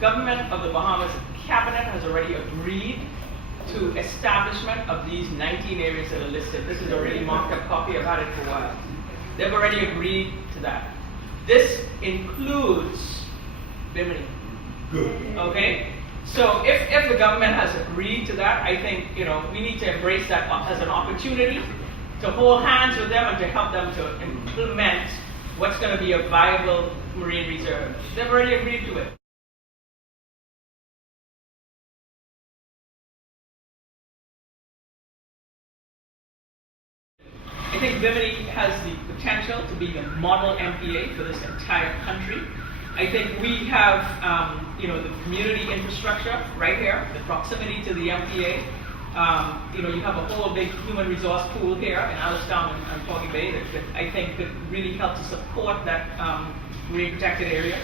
government of the Bahamas cabinet has already agreed to establishment of these 19 areas that are listed. This is already marked up copy. I've had it for a while. They've already agreed to that. This includes Bimini. Good. Okay? So if the government has agreed to that, I think we need to embrace that as an opportunity to hold hands with them and to help them to implement what's going to be a viable marine reserve. They've already agreed to it. I think Bimini has the potential to be the model MPA for this entire country. I think we have, the community infrastructure right here, the proximity to the MPA. You have a whole big human resource pool here in Alistown and Foggy Bay that I think could really help to support that marine protected area.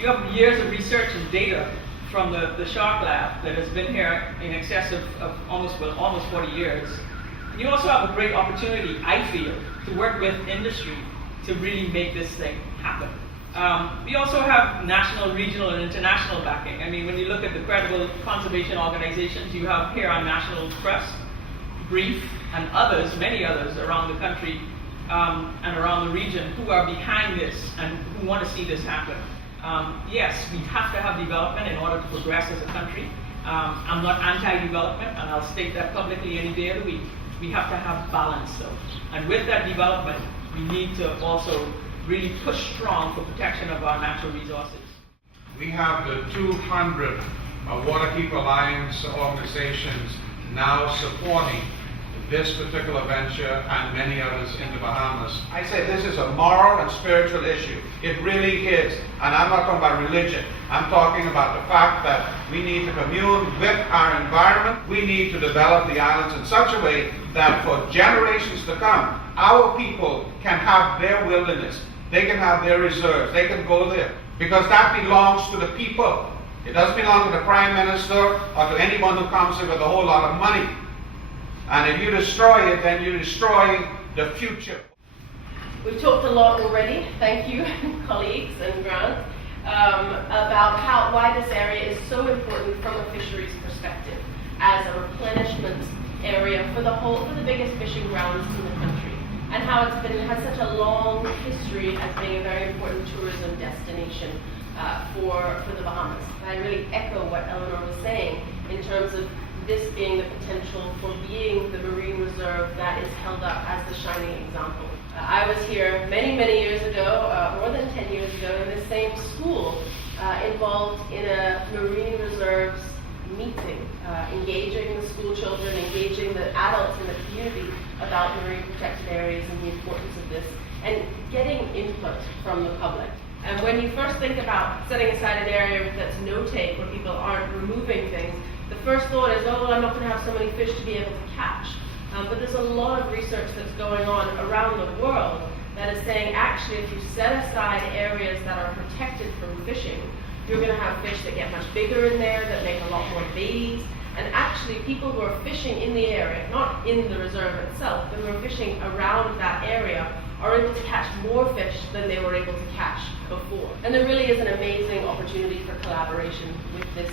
You have years of research and data from the Shark Lab that has been here in excess of almost 40 years. And you also have a great opportunity, I feel, to work with industry to really make this thing happen. We also have national, regional, and international backing. I mean, when you look at the credible conservation organizations, you have here our National Trust, BREEF, and others, many others around the country and around the region who are behind this and who want to see this happen. Yes, we have to have development in order to progress as a country. I'm not anti-development, and I'll state that publicly any day of the week. We have to have balance, though. And with that development, we need to also really push strong for protection of our natural resources. We have the 200 Waterkeeper Alliance organizations now supporting this particular venture and many others in the Bahamas. I say this is a moral and spiritual issue. It really is. And I'm not talking about religion. I'm talking about the fact that we need to commune with our environment. We need to develop the islands in such a way that for generations to come, our people can have their wilderness. They can have their reserves. They can go there. Because that belongs to the people. It doesn't belong to the Prime Minister or to anyone who comes in with a whole lot of money. And if you destroy it, then you're destroying the future. We've talked a lot already, thank you, colleagues and Grant, about why this area is so important from a fisheries perspective as a replenishment area for the biggest fishing grounds in the country, and how it has such a long history as being a very important tourism destination for the Bahamas. And I really echo what Eleanor was saying in terms of this being the potential for being the marine reserve that is held up as the shining example. I was here many, many years ago, more than 10 years ago, in the same school, involved in a marine reserves meeting, engaging the school children, engaging the adults in the community about marine protected areas and the importance of this, and getting input from the public. And when you first think about setting aside an area that's no-take, where people aren't removing things, the first thought is, oh, well, I'm not going to have so many fish to be able to catch. But there's a lot of research that's going on around the world that is saying, actually, if you set aside areas that are protected from fishing, you're going to have fish that get much bigger in there, that make a lot more babies. And actually, people who are fishing in the area, not in the reserve itself, but who are fishing around that area, are able to catch more fish than they were able to catch before. And there really is an amazing opportunity for collaboration with this,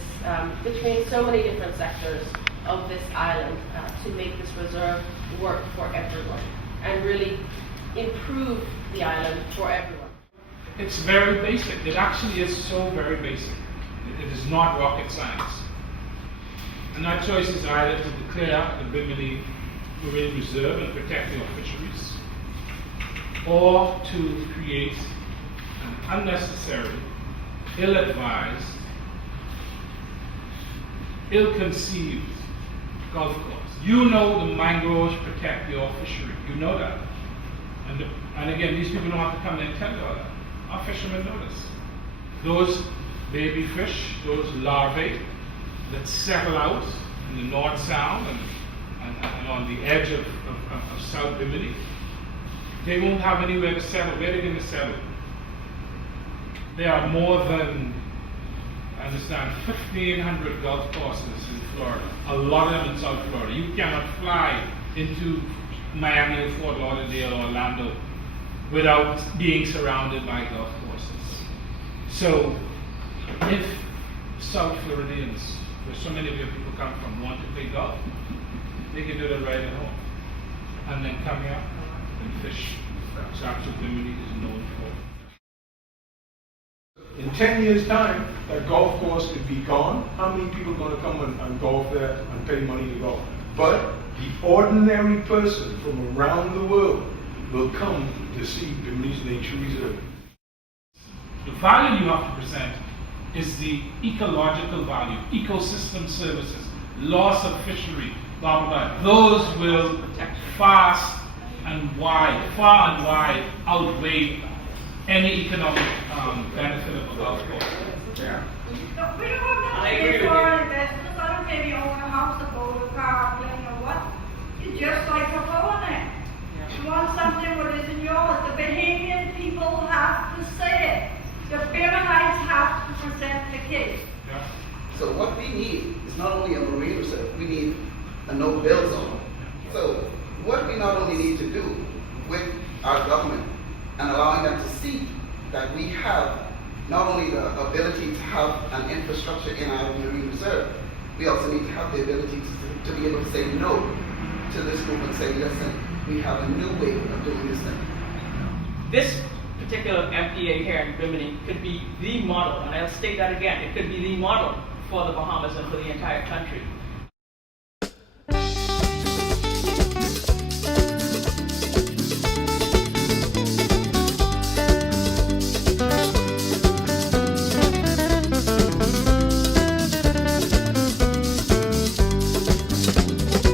between so many different sectors of this island to make this reserve work for everyone and really improve the island for everyone. It's very basic. It actually is so very basic. It is not rocket science. And our choice is either to declare the Bimini Marine Reserve and protect our fisheries, or to create an unnecessary, ill-advised, ill-conceived golf course. You know the mangroves protect your fishery. You know that. And again, these people don't have to come in and tell you all that. Our fishermen know this. Those baby fish, those larvae that settle out in the North Sound and on the edge of South Bimini, they won't have anywhere to settle. Where are they going to settle? There are more than, I understand, 1,500 golf courses in Florida. A lot of them in South Florida. You cannot fly into Miami or Fort Lauderdale or Orlando without being surrounded by golf courses. So if South Floridians, where so many of your people come from, want to play golf, they can do that right at home. And then come here and fish. That's what Bimini is known for. In 10 years' time, that golf course could be gone. How many people are going to come and golf there and pay money to golf? But the ordinary person from around the world will come to see Bimini's Nature Reserve. The value you have to present is the ecological value, ecosystem services, loss of fishery, blah, blah, blah. Those will far and wide outweigh any economic benefit of a golf course. Yeah. No, we don't have I to agree pay with for investors. I don't care if you own a house, a boat, a car, a plane, or what. You just like a phone there. You want something what isn't yours. The Bahamian people have to say it. The Biminites have to present the case. Yeah. So what we need is not only a marine reserve, we need a no-bill zone. So what we not only need to do with our government and allowing them to see that we have not only the ability to have an infrastructure in our marine reserve, we also need to have the ability to be able to say no to this group and say, listen, we have a new way of doing this thing. This particular MPA here in Bimini could be the model, and I'll state that again, it could be the model for the Bahamas and for the entire country.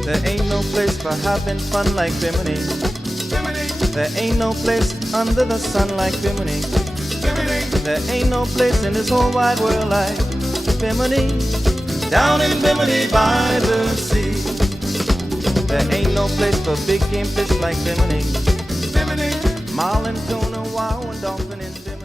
There ain't no place for having fun like Bimini. There ain't no place under the sun like Bimini. There ain't no place in this whole wide world like Bimini. Down in Bimini by the sea. There ain't no place for big game fish like Bimini. Marlin, tuna, wow, and dolphin in Bimini.